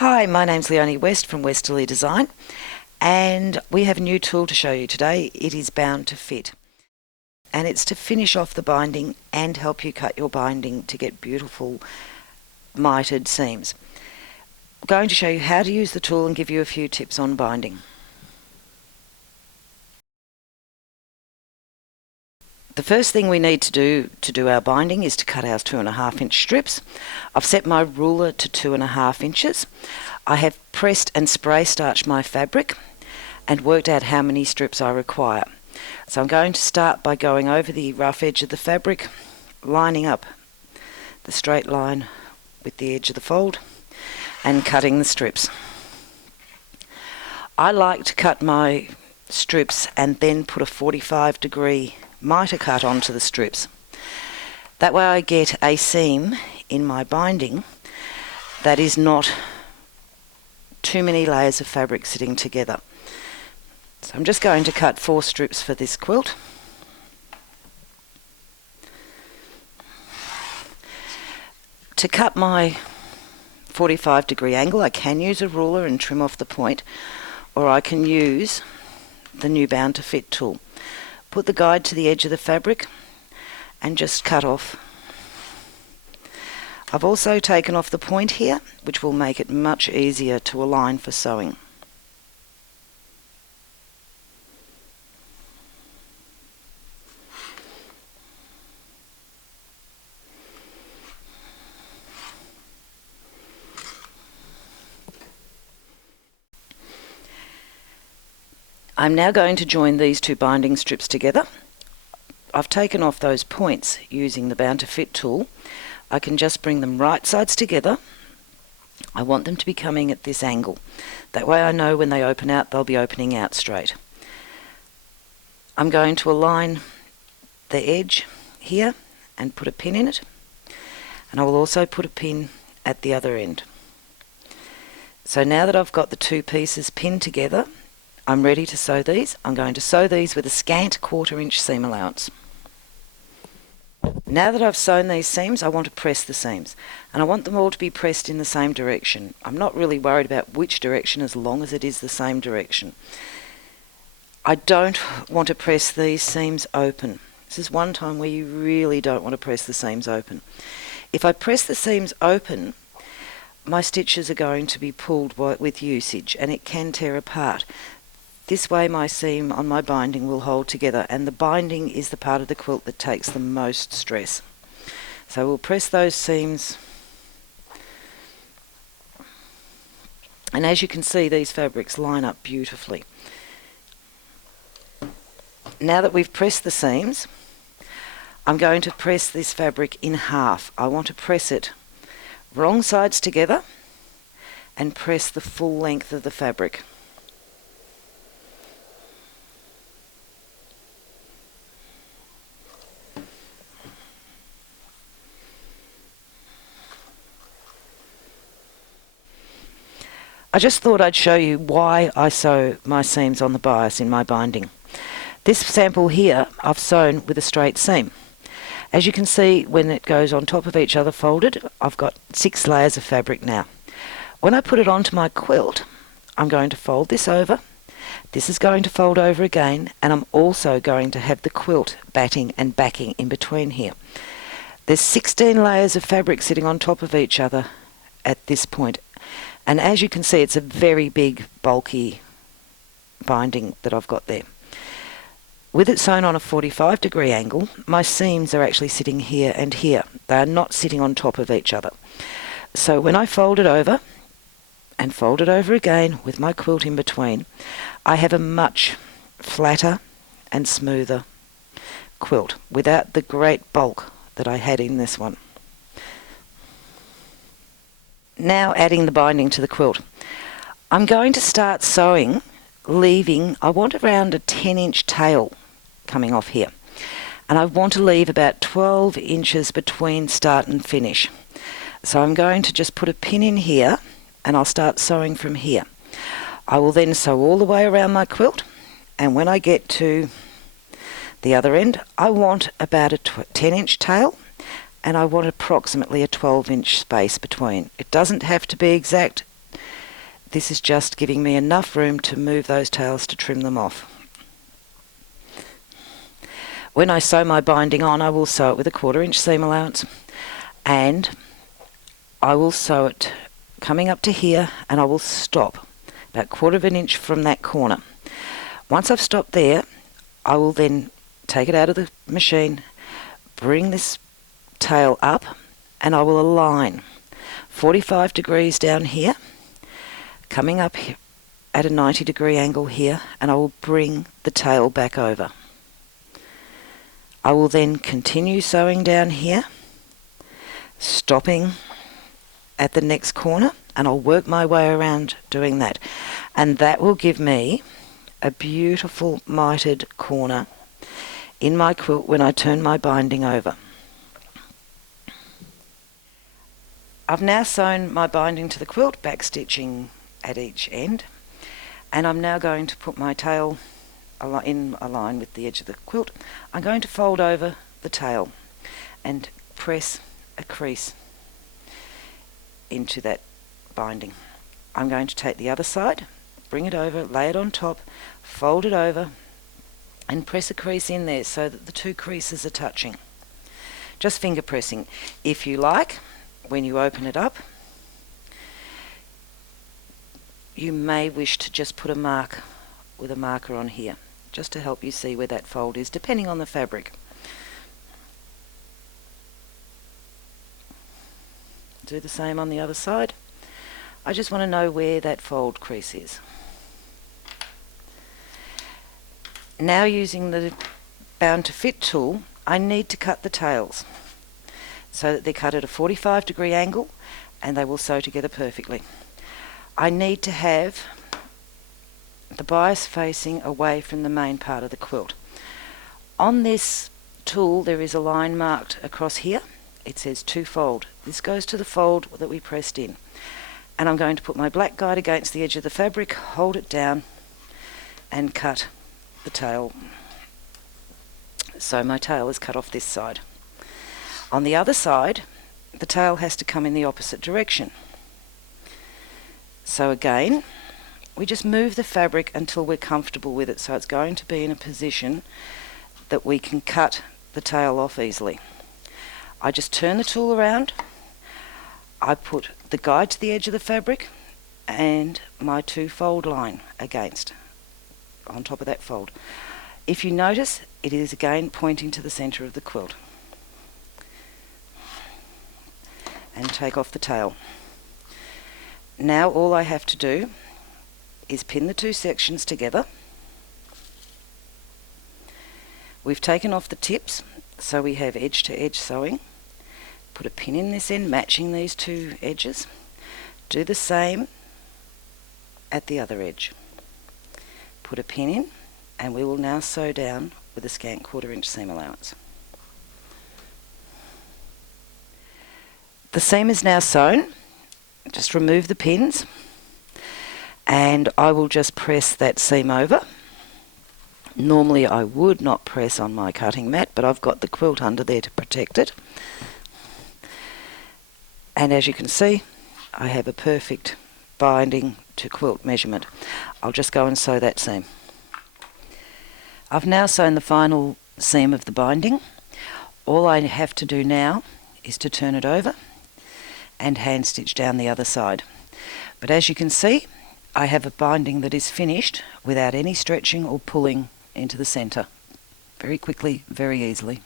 Hi, my name's Leonie West from Westalee Design, and we have a new tool to show you today. It is bound to fit, and it's to finish off the binding and help you cut your binding to get beautiful mitered seams. I'm going to show you how to use the tool and give you a few tips on binding. The first thing we need to do our binding is to cut our 2.5 inch strips. I've set my ruler to 2.5 inches. I have pressed and spray starched my fabric and worked out how many strips I require. So I'm going to start by going over the rough edge of the fabric, lining up the straight line with the edge of the fold and cutting the strips. I like to cut my strips and then put a 45-degree miter cut onto the strips. That way I get a seam in my binding that is not too many layers of fabric sitting together. So I'm just going to cut 4 strips for this quilt. To cut my 45-degree angle, I can use a ruler and trim off the point, or I can use the new Bound to Fit tool. Put the guide to the edge of the fabric and just cut off. I've also taken off the point here, which will make it much easier to align for sewing. I'm now going to join these 2 binding strips together. I've taken off those points using the Bound to Fit tool. I can just bring them right sides together. I want them to be coming at this angle. That way I know when they open out, they'll be opening out straight. I'm going to align the edge here and put a pin in it. And I will also put a pin at the other end. So now that I've got the 2 pieces pinned together, I'm ready to sew these. I'm going to sew these with a scant 1/4 inch seam allowance. Now that I've sewn these seams, I want to press the seams, and I want them all to be pressed in the same direction. I'm not really worried about which direction as long as it is the same direction. I don't want to press these seams open. This is one time where you really don't want to press the seams open. If I press the seams open, my stitches are going to be pulled with usage and it can tear apart. This way my seam on my binding will hold together, and the binding is the part of the quilt that takes the most stress. So we'll press those seams, and as you can see, these fabrics line up beautifully. Now that we've pressed the seams, I'm going to press this fabric in half. I want to press it wrong sides together and press the full length of the fabric. I just thought I'd show you why I sew my seams on the bias in my binding. This sample here I've sewn with a straight seam. As you can see, when it goes on top of each other folded, I've got 6 layers of fabric now. When I put it onto my quilt, I'm going to fold this over. This is going to fold over again, and I'm also going to have the quilt batting and backing in between here. There's 16 layers of fabric sitting on top of each other at this point. And as you can see, it's a very big, bulky binding that I've got there. With it sewn on a 45-degree angle, my seams are actually sitting here and here. They are not sitting on top of each other. So when I fold it over, and fold it over again with my quilt in between, I have a much flatter and smoother quilt without the great bulk that I had in this one. Now adding the binding to the quilt. I'm going to start sewing, I want around a 10-inch tail coming off here. And I want to leave about 12 inches between start and finish. So I'm going to just put a pin in here and I'll start sewing from here. I will then sew all the way around my quilt, and when I get to the other end, I want about a 10-inch tail, and I want approximately a 12-inch space between. It doesn't have to be exact. This is just giving me enough room to move those tails to trim them off. When I sew my binding on, I will sew it with a 1/4 inch seam allowance, and I will sew it coming up to here, and I will stop about 1/4 inch from that corner. Once I've stopped there, I will then take it out of the machine, bring this tail up, and I will align 45 degrees down here, coming up at a 90-degree angle here, and I will bring the tail back over. I will then continue sewing down here, stopping at the next corner, and I'll work my way around doing that. And that will give me a beautiful mitered corner in my quilt when I turn my binding over. I've now sewn my binding to the quilt, back stitching at each end, and I'm now going to put my tail in a line with the edge of the quilt. I'm going to fold over the tail and press a crease into that binding. I'm going to take the other side, bring it over, lay it on top, fold it over, and press a crease in there so that the two creases are touching. Just finger pressing. If you like, when you open it up, you may wish to just put a mark with a marker on here, just to help you see where that fold is, depending on the fabric. Do the same on the other side. I just want to know where that fold crease is. Now, using the Bound to Fit tool, I need to cut the tails so that they're cut at a 45-degree angle and they will sew together perfectly. I need to have the bias facing away from the main part of the quilt. On this tool there is a line marked across here. It says to fold. This goes to the fold that we pressed in. And I'm going to put my black guide against the edge of the fabric, hold it down and cut the tail. So my tail is cut off this side. On the other side, the tail has to come in the opposite direction. So again, we just move the fabric until we're comfortable with it, so it's going to be in a position that we can cut the tail off easily. I just turn the tool around, I put the guide to the edge of the fabric and my two fold line against, on top of that fold. If you notice, it is again pointing to the centre of the quilt. And take off the tail. Now all I have to do is pin the two sections together. We've taken off the tips, so we have edge to edge sewing. Put a pin in this end, matching these two edges. Do the same at the other edge. Put a pin in, and we will now sew down with a scant 1/4 inch seam allowance. The seam is now sewn. Just remove the pins, and I will just press that seam over. Normally I would not press on my cutting mat, but I've got the quilt under there to protect it. And as you can see, I have a perfect binding to quilt measurement. I'll just go and sew that seam. I've now sewn the final seam of the binding. All I have to do now is to turn it over and hand stitch down the other side. But as you can see, I have a binding that is finished without any stretching or pulling into the centre. Very quickly, very easily.